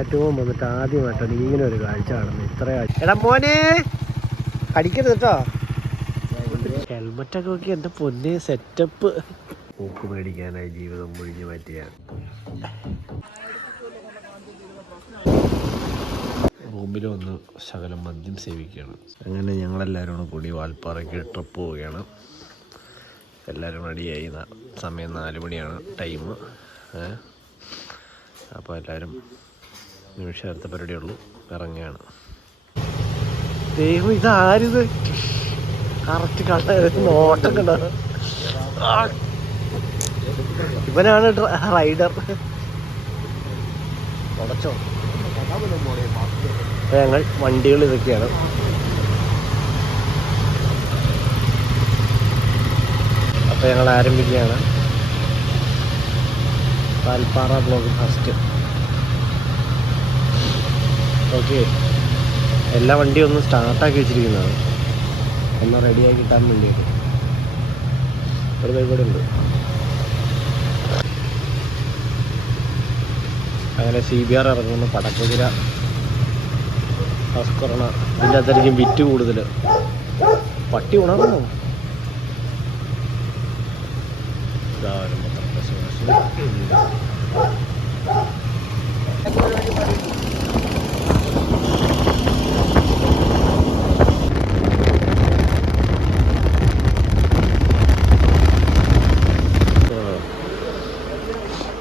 ഏഴാറ്റവും വന്നിട്ട് ആദ്യമായിട്ടാണ് ഇങ്ങനെ ഒരു കാഴ്ച കാണുന്നത്. ഇത്രയും എടാ മോനെ കടിക്കരുത് കേട്ടോ. ഹെൽമറ്റൊക്കെ നോക്കി എൻ്റെ പൊന്നെ സെറ്റപ്പ്. പൂക്ക് മേടിക്കാനായി ജീവിതം ഒഴിഞ്ഞു മാറ്റിയ റൂമിൽ വന്ന് ശകലം മദ്യം സേവിക്കുകയാണ്. അങ്ങനെ ഞങ്ങളെല്ലാവരും കൂടി വാൽപ്പാറയ്ക്ക് ട്രിപ്പ് പോവുകയാണ്. എല്ലാവരും റെഡിയായി. സമയം 4 മണിയാണ് ടൈം. അപ്പോൾ എല്ലാവരും നിമിഷം അടുത്ത പരിപാടിയുള്ളൂ, ഇറങ്ങുകയാണ്. ദൈവം ഇതാരിത് കറക്റ്റ് കണ്ട നോട്ടം കണ്ട. ഇവനാണ് റൈഡർ. ഉടച്ചോ. ഞങ്ങൾ വണ്ടികൾ ഇതൊക്കെയാണ്. അപ്പോൾ ഞങ്ങൾ ആരംഭിക്കുകയാണ് വാൽപ്പാറ ബ്ലോഗ് ഫസ്റ്റ്. ഓക്കെ, എല്ലാ വണ്ടിയും ഒന്ന് സ്റ്റാർട്ടാക്കി വെച്ചിരിക്കുന്നതാണ്, ഒന്ന് റെഡിയാക്കി കിട്ടാൻ വേണ്ടിയിട്ട്. ഒരു പരിപാടി ഉണ്ട്. അങ്ങനെ CBR ഇറങ്ങുന്നു. പടക്കുതിര, ഹസ്കൊറണ, ഇതിൻ്റെ അകത്തായിരിക്കും വിറ്റ് കൂടുതൽ. പട്ടി ഉണർന്നു.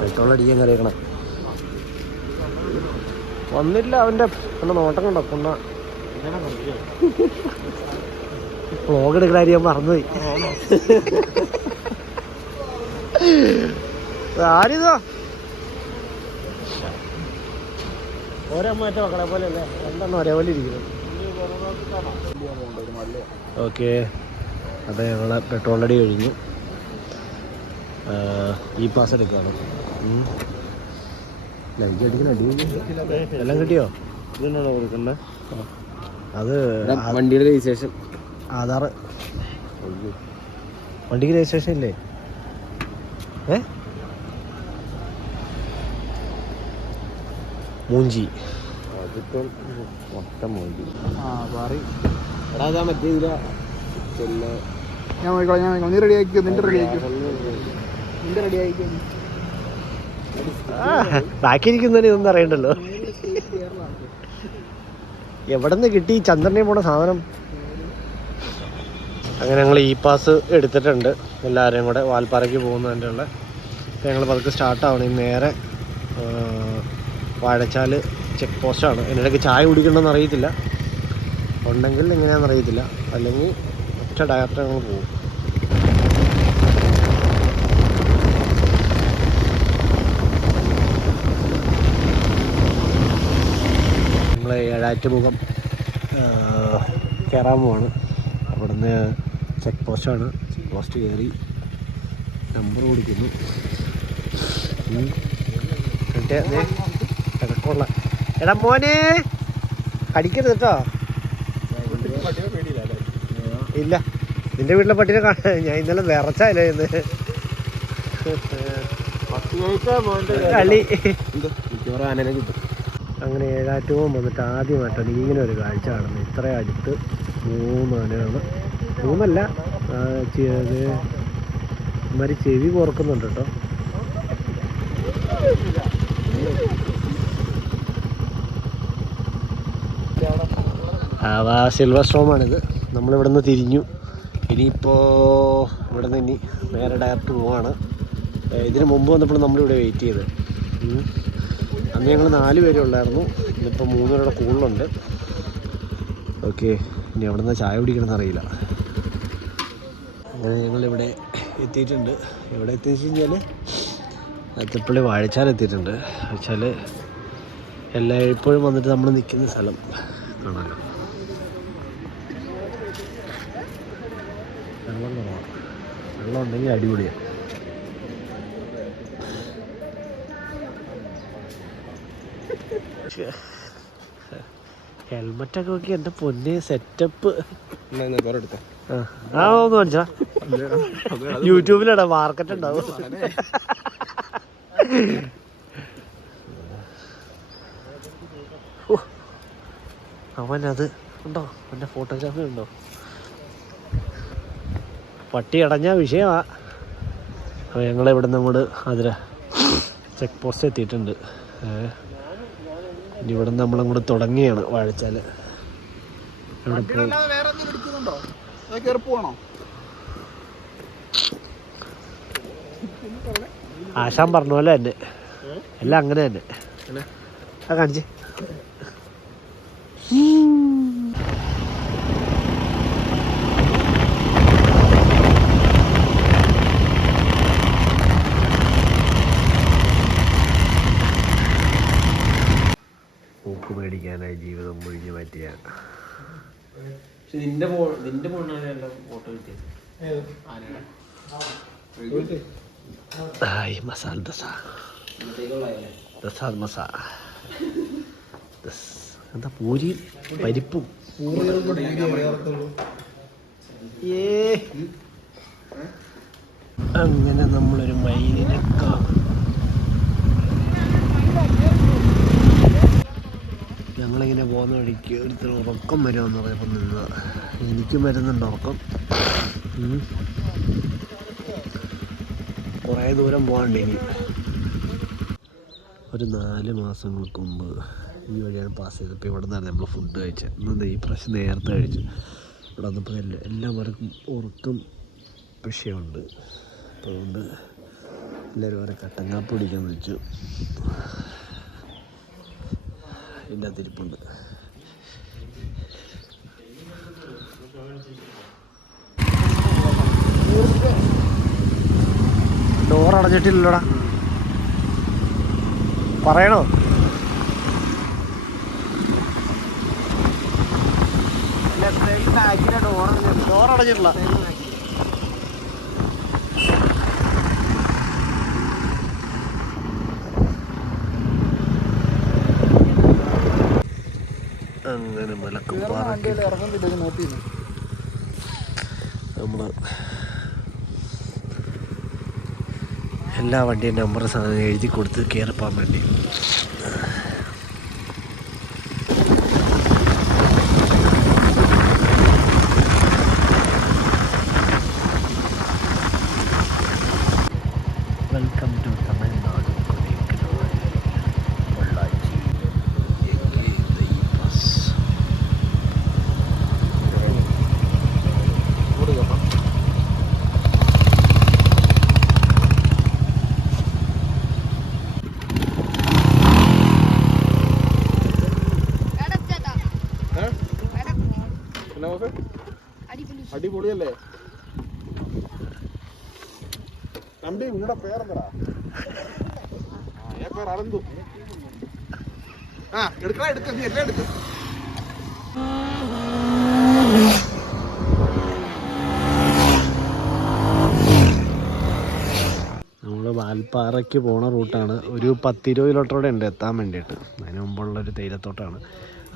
പെട്രോൾ അടിക്കാൻ കറിയണം. വന്നില്ല അവൻ്റെ എൻ്റെ നോട്ടം കണ്ടോ. കൊണ്ട വ്ളോഗ് എടുക്കുന്ന കാര്യം ഞാൻ മറന്നുപോയി. ആരിതോ ഒരമ്മറ്റ മക്കളെ പോലെ അല്ലേ, രണ്ടെണ്ണം ഒരേപോലെ ഇരിക്കുന്നു. ഓക്കെ, അപ്പോൾ ഞങ്ങൾ പെട്രോൾ അടി കഴിഞ്ഞു. ഈ പാസ് എടുക്കുകയാണ്. ലൈറ്റ് അടിക്കുന്ന അടി എല്ലാം കിട്ടിയോ? ഇതുണ്ടോ കൊടുക്കണ്ടേ? അത് വണ്ടിയുടെ രജിസ്ട്രേഷൻ, ആധാർ. വണ്ടിക്ക് രജിസ്ട്രേഷൻ ഇല്ലേ? മൂഞ്ചി. അതിപ്പം മൊത്തം മൂഞ്ചി. എടാ അതാ മറ്റേ ഇതില ഞാൻ നീ റെഡിയാക്കിയോ? നിന്റെ റെഡിയാക്കിയോ? ബാക്കിയിരിക്കുന്നതിന് ഇതൊന്നും അറിയണ്ടല്ലോ. എവിടെ നിന്ന് കിട്ടി ചന്ദ്രനെ പോണ സാധനം? അങ്ങനെ ഞങ്ങൾ ഈ പാസ് എടുത്തിട്ടുണ്ട് എല്ലാവരെയും കൂടെ വാൽപ്പാറയ്ക്ക് പോകുന്നതിൻ്റെ ഉള്ള. ഞങ്ങൾ പതുക്കെ സ്റ്റാർട്ടാവണം. ഈ നേരെ വാഴച്ചാൽ ചെക്ക് പോസ്റ്റാണ്. ഇതിനിടയ്ക്ക് ചായ കുടിക്കണമെന്ന് അറിയത്തില്ല, ഉണ്ടെങ്കിൽ എങ്ങനെയാണെന്ന് അറിയത്തില്ല, അല്ലെങ്കിൽ ഒറ്റ ഡയറക്റ്റ് ഞങ്ങൾ പോകും. ഞങ്ങൾ ഏഴാറ്റുമുഖം കയറാൻ പോവാണ്. അവിടുന്ന് ചെക്ക് പോസ്റ്റാണ്. ചെക്ക് പോസ്റ്റ് കയറി നമ്പർ കൊടുക്കുന്നു. കിടക്കുള്ള എടാ മോനെ കടിക്കരുത് കേട്ടോ. ഇല്ല, നിന്റെ വീട്ടിലെ പട്ടിനെ ഞാൻ ഇന്നലെ വിറച്ചാലോ ഇന്ന് കളി. അങ്ങനെ ഏഴാറ്റവും വന്നിട്ട് ആദ്യമായിട്ടാണ് ഇങ്ങനെ ഒരു കാഴ്ച കാണുന്നത്. ഇത്ര അടുത്ത് 3 ആനയാണ്. 3 ഇമാര് ചെവി കോർക്കുന്നുണ്ട് കേട്ടോ. സിൽവർ സ്റ്റോമാണിത്. നമ്മളിവിടെ നിന്ന് തിരിഞ്ഞു. ഇനിയിപ്പോൾ ഇവിടെ നിന്ന് ഇനി നേരെ ഡയറക്റ്റ് പോവാണ്. ഇതിന് മുമ്പ് വന്നപ്പോൾ നമ്മളിവിടെ വെയിറ്റ് ചെയ്ത്. അന്ന് ഞങ്ങൾ 4 പേരേ ഉള്ളായിരുന്നു. ഇന്നിപ്പോൾ 3 പേരുടെ കൂടുതലുണ്ട്. ഓക്കെ, ഇനി അവിടെ നിന്ന് ചായ കുടിക്കണമെന്ന് അറിയില്ല. അങ്ങനെ ഞങ്ങളിവിടെ എത്തിയിട്ടുണ്ട്. ഇവിടെ എത്തിയെന്ന് വെച്ച് കഴിഞ്ഞാൽ അത്തപ്പള്ളി വാഴച്ചാൽ എത്തിയിട്ടുണ്ട്. വാഴച്ചാൽ എപ്പോഴും വന്നിട്ട് നമ്മൾ നിൽക്കുന്ന സ്ഥലം കാണാമല്ലോ. വെള്ളം കുറവാണ്. വെള്ളം ഉണ്ടെങ്കിൽ അടിപൊളിയാണ്. ഹെൽമറ്റൊക്കെ നോക്കി എൻ്റെ പൊന്നെ സെറ്റപ്പ്. ആ ഒന്ന് കാണിച്ചാ യൂട്യൂബിലാടാ, മാർക്കറ്റ് ഉണ്ടാവും. അവനത് ഉണ്ടോ, അവൻ്റെ ഫോട്ടോഗ്രാഫി ഉണ്ടോ? പട്ടി അടഞ്ഞ വിഷയമാണ്. അപ്പോൾ ഞങ്ങളിവിടെ നിന്ന് അങ്ങോട്ട് അതിൽ ചെക്ക് പോസ്റ്റ് എത്തിയിട്ടുണ്ട്. ഇനി ഇവിടെ നിന്ന് നമ്മളങ്ങോട്ട് തുടങ്ങിയാണ് വാഴച്ചാൽ. ആശാൻ പറഞ്ഞ പോലെ തന്നെ എല്ലാം അങ്ങനെ തന്നെ. ആ കാണിച്ച് പൂക്ക് മേടിക്കാനായി ജീവിതം മുഴിഞ്ഞു മാറ്റിയ മസാല ദോശ. എന്താ പൂരി പരിപ്പും. അങ്ങനെ നമ്മളൊരു മയിലിനൊക്കെ ഞങ്ങളിങ്ങനെ പോകുന്ന വഴിക്ക് ഒരുത്തരം ഉറക്കം വരുമെന്ന് പറയുമ്പോൾ നിന്ന് എനിക്കും വരുന്നുണ്ട് ഉറക്കം. കുറേ ദൂരം പോകാണ്ട് ഇനി. ഒരു 4 മാസങ്ങൾക്ക് മുമ്പ് ഈ വഴിയാണ് പാസ് ചെയ്തപ്പോൾ ഇവിടെ നിന്നാണ് നമ്മൾ ഫുഡ് കഴിച്ചത്. ഇന്ന് ഈ പ്രാവശ്യം നേരത്തെ കഴിച്ചു. ഇവിടെ വന്നപ്പോൾ എല്ലാവർക്കും ഉറക്കം വിഷയമുണ്ട്. അപ്പോൾ അതുകൊണ്ട് എല്ലാവരും ഓരോ കട്ടൻ കാപ്പി കുടിക്കാമെന്ന് വെച്ചു. ഇതിൻ്റെ അകത്തിരിപ്പുണ്ട്. ഡോർ അടഞ്ഞിട്ടില്ലല്ലോടാ, പറയണോ? ഡോർ അടഞ്ഞിട്ടില്ല. അങ്ങനെ മലക്കപ്പാറ നമ്മൾ എല്ലാ വണ്ടിയും നമ്പർ സാധനം എഴുതി കൊടുത്ത് കയറിപ്പോകാൻ വേണ്ടി. Welcome to Tamil Nadu Pollachi. അടിപൊളിയല്ലേ? നമ്മുടെ നിങ്ങളുടെ പേരെന്താ? പേര് അനന്തു. എടുക്ക നീ എല്ലാം എടുക്ക. നമ്മൾ വാൽപ്പാറയ്ക്ക് പോണ റൂട്ടാണ്. ഒരു 10-20 കിലോമീറ്ററോടെ ഉണ്ട് എത്താൻ വേണ്ടിയിട്ട്. അതിന് മുമ്പുള്ളൊരു തേയിലത്തോട്ടാണ്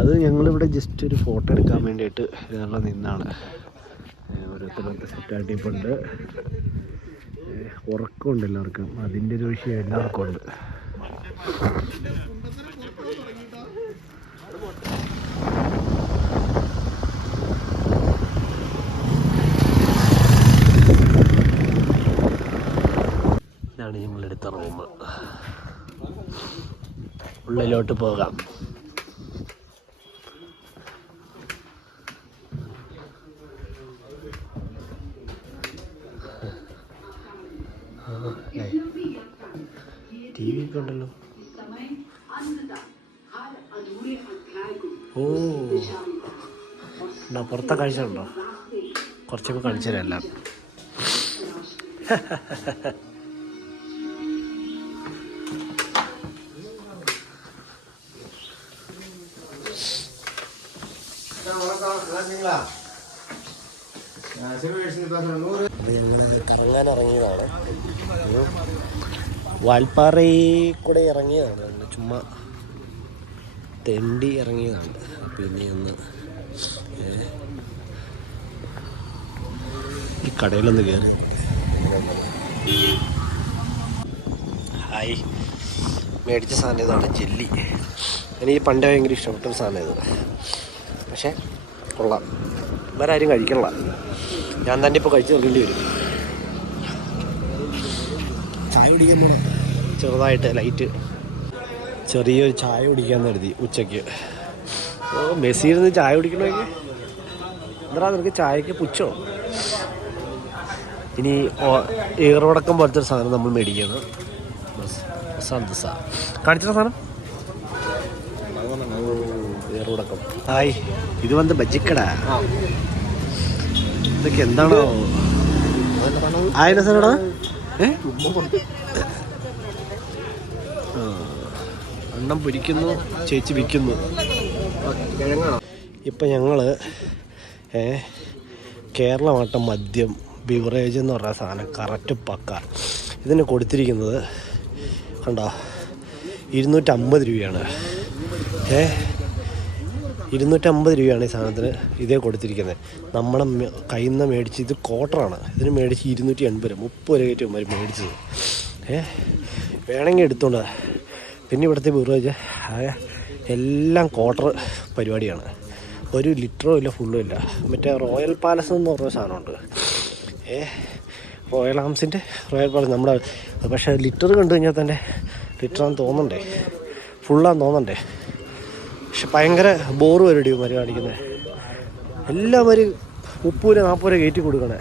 അത്. ഞങ്ങളിവിടെ ജസ്റ്റ് ഒരു ഫോട്ടോ എടുക്കാൻ വേണ്ടിയിട്ട് ഞങ്ങൾ നിന്നാണ്. ഓരോരുത്തരൊക്കെ സെറ്റായിട്ടിപ്പുണ്ട്. ഉറക്കമുണ്ട് എല്ലാവർക്കും. അതിൻ്റെ ഒരു വിഷയം എല്ലാവർക്കും ഉണ്ട്. ഇതാണ് ഞങ്ങളെടുത്ത റൂം. ഉള്ളിലോട്ട് പോകാം. ടി വി ഒക്കെ ഉണ്ടല്ലോ. ഓ ഉണ്ടോ? പുറത്തെ കാഴ്ച ഉണ്ടോ? കുറച്ചൊക്കെ കാണിച്ചു തരാം എല്ലാം. അപ്പോൾ ഞങ്ങൾ കറങ്ങാൻ ഇറങ്ങിയതാണ്. വാൽപ്പാറയിൽ കൂടെ ഇറങ്ങിയതാണ്. ഞങ്ങൾ ചുമ്മാ തെണ്ടി ഇറങ്ങിയതാണ്. പിന്നെ ഒന്ന് ഈ കടയിലൊന്ന് കയറി. ഹായ്, മേടിച്ച സാധനം ഇതാണ് ജെല്ലി. എനിക്ക് പണ്ടേ ഭയങ്കര ഇഷ്ടപ്പെട്ടൊരു സാധനം ഇത്. പക്ഷേ കൊള്ളാം. വേറെ ആരും കഴിക്കണില്ല, ഞാൻ തന്നെ ഇപ്പോൾ കഴിച്ച് തീർക്കേണ്ടി വരും. ചായ കുടിക്കാൻ പോകണം, ചെറുതായിട്ട് ലൈറ്റ് ചെറിയൊരു ചായ കുടിക്കാൻ കരുതി ഉച്ചയ്ക്ക്. ഓ, മെസ്സിയിരുന്ന് ചായ കുടിക്കണമെങ്കിൽ എന്താ നിനക്ക് ചായക്ക് പുച്ഛോ? ഇനി ഏറോടക്കം പോലത്തെ ഒരു സാധനം നമ്മൾ മേടിക്കുകയാണ്. കാണിച്ചിട്ട സാധനം ഏറോടക്കം. ഹായ്, ഇത് വന്ന് ബജ്ജിക്കട. ഇതൊക്കെ എന്താണോ ആയ സാധനടാ? അണ്ണം പൊരിക്കുന്നു, ചേച്ചി വിൽക്കുന്നു. ഇപ്പം ഞങ്ങൾ കേരളമാട്ടം മദ്യം ബിവറേജ് എന്ന് പറഞ്ഞ സാധനം കറക്റ്റ് പക്ക. ഇതിന് കൊടുത്തിരിക്കുന്നത് കണ്ടോ 250 രൂപയാണ്. 250 രൂപയാണ് ഈ സാധനത്തിന് ഇതേ കൊടുത്തിരിക്കുന്നത്. നമ്മളെ കയ്യിൽ നിന്ന് മേടിച്ച്, ഇത് ക്വാർട്ടറാണ്, ഇതിന് മേടിച്ച് 280 രൂപ, 30 രൂപ കയറ്റി മേടിച്ചത്. വേണമെങ്കിൽ എടുത്തോണ്ട്. പിന്നെ ഇവിടുത്തെ ബിവറേജ് എല്ലാം ക്വാർട്ടർ പരിപാടിയാണ്. ഒരു ലിറ്ററോ ഇല്ല, ഫുള്ളും ഇല്ല. മറ്റേ റോയൽ പാലസ് എന്ന് പറഞ്ഞ സാധനമുണ്ട്, റോയൽ ആംസിൻ്റെ റോയൽ പാലസ് നമ്മുടെ. പക്ഷേ ലിറ്റർ കണ്ടു കഴിഞ്ഞാൽ തന്നെ ലിറ്ററാന്ന് തോന്നണ്ടേ, ഫുള്ളാന്ന് തോന്നണ്ടേ. പക്ഷെ ഭയങ്കര ബോറ് പരിപാടി കാണിക്കുന്നത്. എല്ലാവരും 30 രൂപ 40 രൂപ കയറ്റി കൊടുക്കണേ.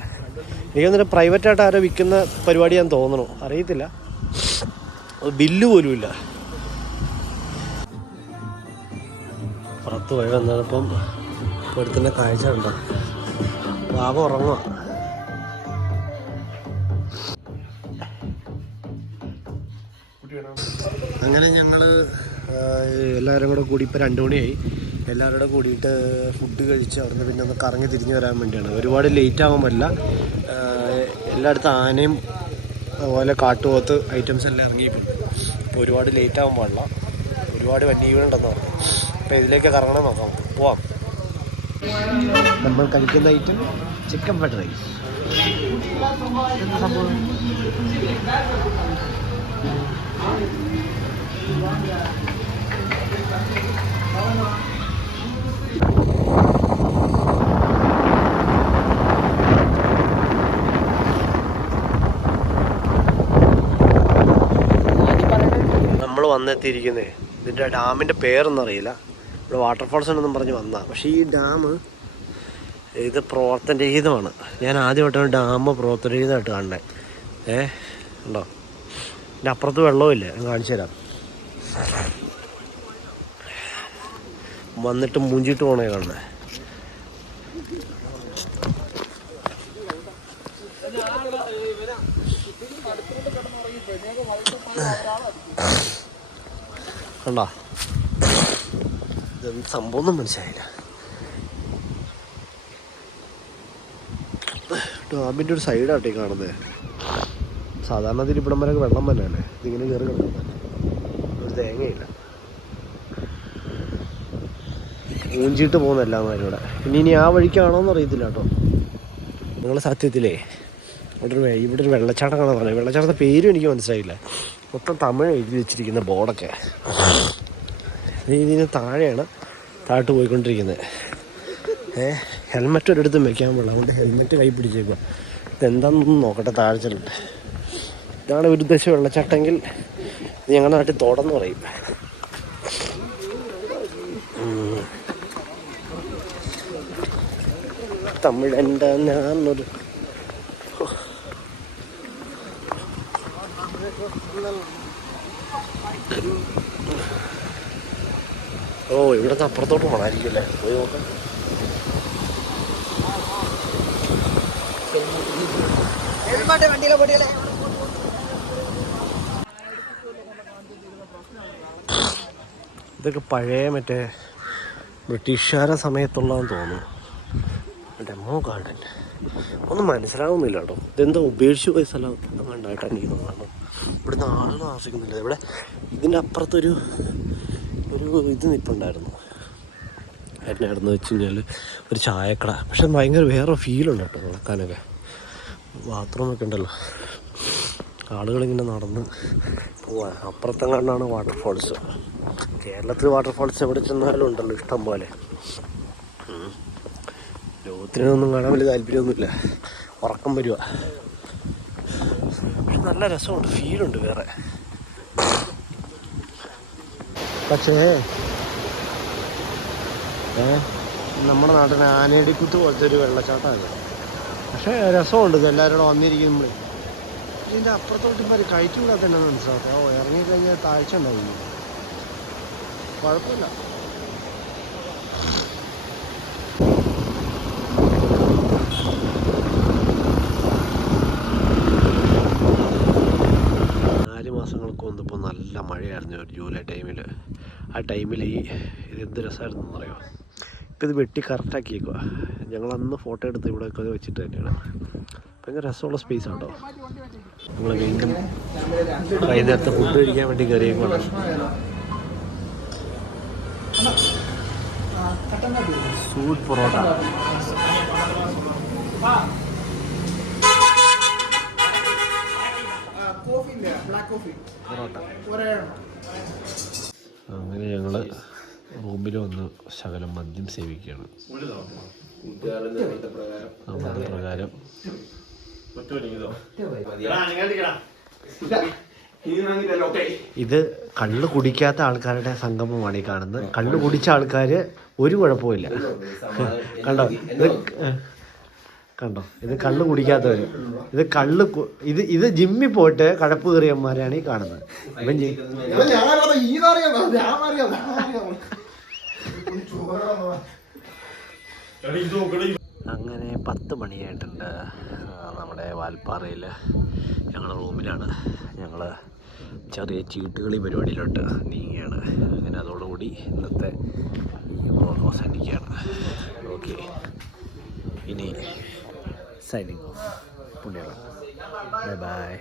എനിക്കൊന്നിട്ട് പ്രൈവറ്റായിട്ട് ആരോ വിൽക്കുന്ന പരിപാടിയാന്ന് തോന്നണു, അറിയത്തില്ല. ബില്ല് പോലും ഇല്ല. പുറത്ത് പോയി വന്നപ്പം ഇവിടുത്തെ കാഴ്ച ഉണ്ടോ, ഭാഗം ഉറങ്ങുക. അങ്ങനെ ഞങ്ങൾ എല്ലാവരും കൂടെ കൂടി ഇപ്പോൾ 2 മണിയായി. എല്ലാവരും കൂടെ കൂടിയിട്ട് ഫുഡ് കഴിച്ച് അവിടുന്ന് പിന്നെ ഒന്ന് കറങ്ങി തിരിഞ്ഞ് വരാൻ വേണ്ടിയാണ്. ഒരുപാട് ലേറ്റ് ആകാൻ പറ്റില്ല. എല്ലായിടത്തും ആനയും അതുപോലെ കാട്ടുപോത്ത് ഐറ്റംസ് എല്ലാം ഇറങ്ങിയിട്ടുണ്ട്. അപ്പോൾ ഒരുപാട് ലേറ്റ് ആകാൻ പാടില്ല. ഒരുപാട് വന്യജീവികളുണ്ടെന്ന് പറഞ്ഞു. അപ്പോൾ ഇതിലേക്ക് കറങ്ങണം, നോക്കാം, പോവാം. നമ്മൾ കഴിക്കുന്ന ഐറ്റം ചിക്കൻ ഫ്രൈഡ് റൈസ്. സംഭവം നമ്മൾ വന്നെത്തിയിരിക്കുന്നത് ഇതിൻ്റെ ഡാമിൻ്റെ പേരൊന്നും അറിയില്ല. ഇവിടെ വാട്ടർഫോൾസ് ഉണ്ടെന്നും പറഞ്ഞ് വന്നതാണ്. പക്ഷേ ഈ ഡാം ഇത് പ്രവർത്തനരഹിതമാണ്. ഞാൻ ആദ്യമായിട്ടാണ് ഡാം പ്രവർത്തനരഹിതമായിട്ട് കാണുന്നത്. ഉണ്ടോ, ഇതിൻ്റെ അപ്പുറത്ത് വെള്ളമില്ല, ഞാൻ കാണിച്ചു തരാം. വന്നിട്ട് മൂഞ്ചിട്ട് പോണേ കാണുന്നത്. കണ്ടോ, ഇതൊന്നും സംഭവമൊന്നും മനസ്സിലായില്ല. ഡാമിൻ്റെ ഒരു സൈഡാട്ടെ കാണുന്നത്. സാധാരണ തിരിപ്പിടം വരെ വെള്ളം തന്നെയല്ലേ, ഇതിങ്ങനെ കയറി കിടക്കുന്നത്. ഒരു തേങ്ങയില്ല, ഊഞ്ചിട്ട് പോകുന്നല്ല ഇവിടെ. ഇനി ആ വഴിക്കാണോന്ന് അറിയത്തില്ല കേട്ടോ. നിങ്ങൾ സത്യത്തിലേ ഇവിടെ ഒരു വെള്ളച്ചാട്ടം കാണാൻ പറഞ്ഞത്. വെള്ളച്ചാട്ടത്തെ പേരും എനിക്ക് മനസ്സിലായില്ല. മൊത്തം തമിഴ് എഴുതി വെച്ചിരിക്കുന്ന ബോർഡൊക്കെ. ഇതിന് താഴെയാണ് താഴോട്ട് പോയിക്കൊണ്ടിരിക്കുന്നത്. ഹെൽമെറ്റ് ഒരിടത്തും വെക്കാൻ പാടില്ല, അതുകൊണ്ട് ഹെൽമെറ്റ് കൈ പിടിച്ചേക്കുക. ഇതെന്താണെന്നൊന്നും നോക്കട്ടെ. താഴെ ചെല്ലട്ടെ. ഇതാണ് ഒരു ഉദ്ദേശം വെള്ളച്ചാട്ടമെങ്കിൽ ഇത് ഞങ്ങളുടെ നാട്ടിൽ തോടെന്ന് പറയും. തമിഴൻ്റെ ഞാനൊരു ഇവിടുന്ന് അപ്പുറത്തോട്ട് പോകണമായിരിക്കും അല്ലേ, പോയി നോക്കാം. ഇതൊക്കെ പഴയ മറ്റേ ബ്രിട്ടീഷുകാരുടെ സമയത്തുള്ളതെന്ന് തോന്നുന്നു. ഡെമോ ഗാർഡൻ ഒന്നും മനസ്സിലാവുന്നില്ല കേട്ടോ. ഇതെന്തോ ഉപേക്ഷിച്ച് പോയ സ്ഥലം കണ്ടായിട്ടാണ് എനിക്ക് തോന്നുന്നത്. ഇവിടുന്ന് ആളുകൾ താമസിക്കുന്നില്ല. ഇവിടെ ഇതിൻ്റെ അപ്പുറത്തൊരു ഇത് നിൽപ്പുണ്ടായിരുന്നു. എന്നായിരുന്നു വെച്ച് കഴിഞ്ഞാൽ ഒരു ചായക്കട. പക്ഷെ ഭയങ്കര വേറെ ഫീലുണ്ട് കേട്ടോ നടക്കാനൊക്കെ. ബാത്റൂമൊക്കെ ഉണ്ടല്ലോ. ആളുകളിങ്ങനെ നടന്ന് പോവാൻ. അപ്പുറത്തെങ്ങാണ്ടാണ് വാട്ടർഫോൾസ്. കേരളത്തിൽ വാട്ടർഫോൾസ് എവിടെ ചെന്നാലും ഉണ്ടല്ലോ ഇഷ്ടം പോലെ. ലോകത്തിനൊന്നും കാണാൻ വലിയ താല്പര്യമൊന്നുമില്ല, ഉറക്കം വരുക. പക്ഷെ നല്ല രസമുണ്ട്, ഫീലുണ്ട് വേറെ. പക്ഷേ നമ്മുടെ നാട്ടിൽ ആനയടിക്കുത്ത് പോലത്തെ ഒരു വെള്ളച്ചാട്ടമാണ്. പക്ഷേ രസമുണ്ട് ഇത് എല്ലാവരും കൂടെ വന്നിരിക്കുമ്പോൾ. ഇതിൻ്റെ അപ്പുറത്തോട്ട് മാറി കയറ്റിവിടാത്ത തന്നെ മനസ്സിലാക്കുക. ഇറങ്ങിക്കഴിഞ്ഞാൽ താഴ്ച ഉണ്ടാവില്ല, കുഴപ്പമില്ല. മാസങ്ങൾക്ക് മുൻപിപ്പോൾ നല്ല മഴയായിരുന്നു ഒരു ജൂലൈ ടൈമിൽ. ആ ടൈമിൽ ഇതെന്ത് രസമായിരുന്നു എന്നറിയോ. ഇപ്പം ഇത് വെട്ടി കറക്റ്റാക്കിയേക്കുക. ഞങ്ങളന്ന് ഫോട്ടോ എടുത്ത് ഇവിടെയൊക്കെ വെച്ചിട്ട് തന്നെയാണ്. ഭയങ്കര രസമുള്ള സ്പേസാണ് കേട്ടോ. നമ്മൾ വീണ്ടും വൈകുന്നേരത്തെ ഫുഡ് കഴിക്കാൻ വേണ്ടി കയറിയേക്കുവാണ്. സൂട്ട് പൊറോട്ട. അങ്ങനെ ഞങ്ങൾ റൂമിൽ വന്ന് ശകലം മദ്യം സേവിക്കുകയാണ്. പ്രകാരം ഇത് കള്ള് കുടിക്കാത്ത ആൾക്കാരുടെ സംഗമമാണ് ഈ കാണുന്നത്. കള്ള് കുടിച്ച ആൾക്കാർ ഒരു കുഴപ്പമില്ല. കണ്ടോ, ഇത് കള്ള് കുടിക്കാത്തവർ. ഇത് ജിമ്മിൽ പോയിട്ട് കടപ്പ് കയറിയന്മാരെയാണ് ഈ കാണുന്നത്. അങ്ങനെ 10 മണിയായിട്ടുണ്ട്. നമ്മുടെ വാൽപ്പാറയിൽ ഞങ്ങളുടെ റൂമിലാണ്. ഞങ്ങൾ ചെറിയ ചീട്ടുകളി പരിപാടിയിലോട്ട് നീങ്ങുകയാണ്. അങ്ങനെ അതോടുകൂടി ഇന്നത്തെ വ്ലോഗ് അവസാനിക്കുകയാണ്. ഓക്കെ, ഇനി സൈനിങ് ഓഫ്. പുണ്യവാൻ. Bye by.